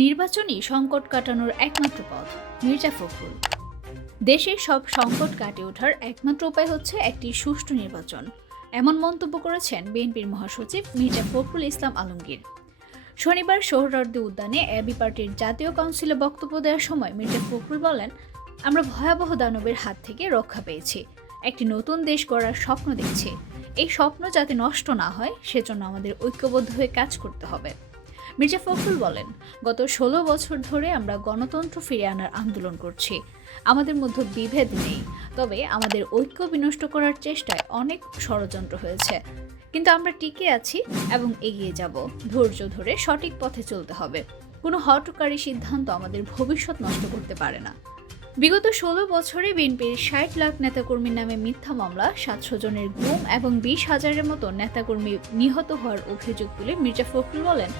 নির্বাচনই সংকট কাটানোর একমাত্র পথ, মির্জা ফখরুল। দেশের সব সংকট কাটিয়ে ওঠার একমাত্র উপায় হচ্ছে একটি সুষ্ঠু নির্বাচন, এমন মন্তব্য করেছেন বিএনপির মহাসচিব মির্জা ফখরুল ইসলাম আলমগীর। শনিবার সোহরার্দি উদ্যানে এবি পার্টির জাতীয় কাউন্সিলে বক্তব্য দেওয়ার সময় মির্জা ফখরুল বলেন, আমরা ভয়াবহ দানবের হাত থেকে রক্ষা পেয়েছি। একটি নতুন দেশ গড়ার স্বপ্ন দেখছি। এই স্বপ্ন যাতে নষ্ট না হয়, সেজন্য আমাদের ঐক্যবদ্ধ হয়ে কাজ করতে হবে। মির্জা ফখরুল বলেন, গত ষোলো বছর ধরে আমরা গণতন্ত্র ফিরে আনার আন্দোলন করছি। আমাদের মধ্যে বিভেদ নেই। তবে আমাদের ঐক্য বিনষ্ট করার চেষ্টায় অনেক ষড়যন্ত্র হয়েছে। কিন্তু আমরা টিকে আছি এবং এগিয়ে যাব। ধৈর্য ধরে সঠিক পথে চলতে হবে। কোনো হটকারী সিদ্ধান্ত আমাদের ভবিষ্যৎ নষ্ট করতে পারে না। বিগত ষোলো বছরে বিএনপির ষাট লাখ নেতাকর্মীর নামে মিথ্যা মামলা, সাতশো জনের গুম এবং বিশ হাজারের মতো নেতাকর্মী নিহত হওয়ার অভিযোগ তুলে মির্জা ফখরুল বলেন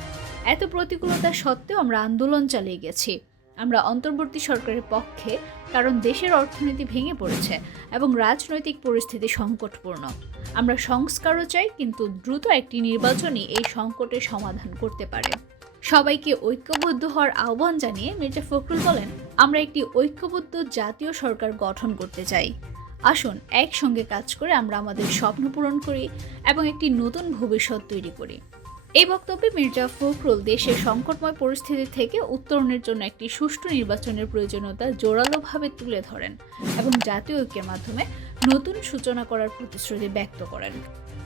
এত প্রতিকূলতা সত্ত্বেও আমরা আন্দোলন চালিয়ে গেছি। আমরা অন্তর্বর্তী সরকারের পক্ষে, কারণ দেশের অর্থনীতি ভেঙে পড়েছে এবং রাজনৈতিক পরিস্থিতি সংকটপূর্ণ। আমরা সংস্কারও চাই, কিন্তু দ্রুত একটি নির্বাচনই এই সংকটের সমাধান করতে পারে। সবাইকে ঐক্যবদ্ধ হওয়ার আহ্বান জানিয়ে মির্জা ফখরুল বলেন, আমরা একটি ঐক্যবদ্ধ জাতীয় সরকার গঠন করতে চাই। আসুন, একসঙ্গে কাজ করে আমরা আমাদের স্বপ্ন পূরণ করি এবং একটি নতুন ভবিষ্যৎ তৈরি করি। এই বক্তব্যে মির্জা ফখরুল দেশের সংকটময় পরিস্থিতি থেকে উত্তরণের জন্য একটি সুষ্ঠু নির্বাচনের প্রয়োজনীয়তা জোরালোভাবে তুলে ধরেন এবং জাতীয় ঐক্যের মাধ্যমে নতুন সূচনা করার প্রতিশ্রুতি ব্যক্ত করেন।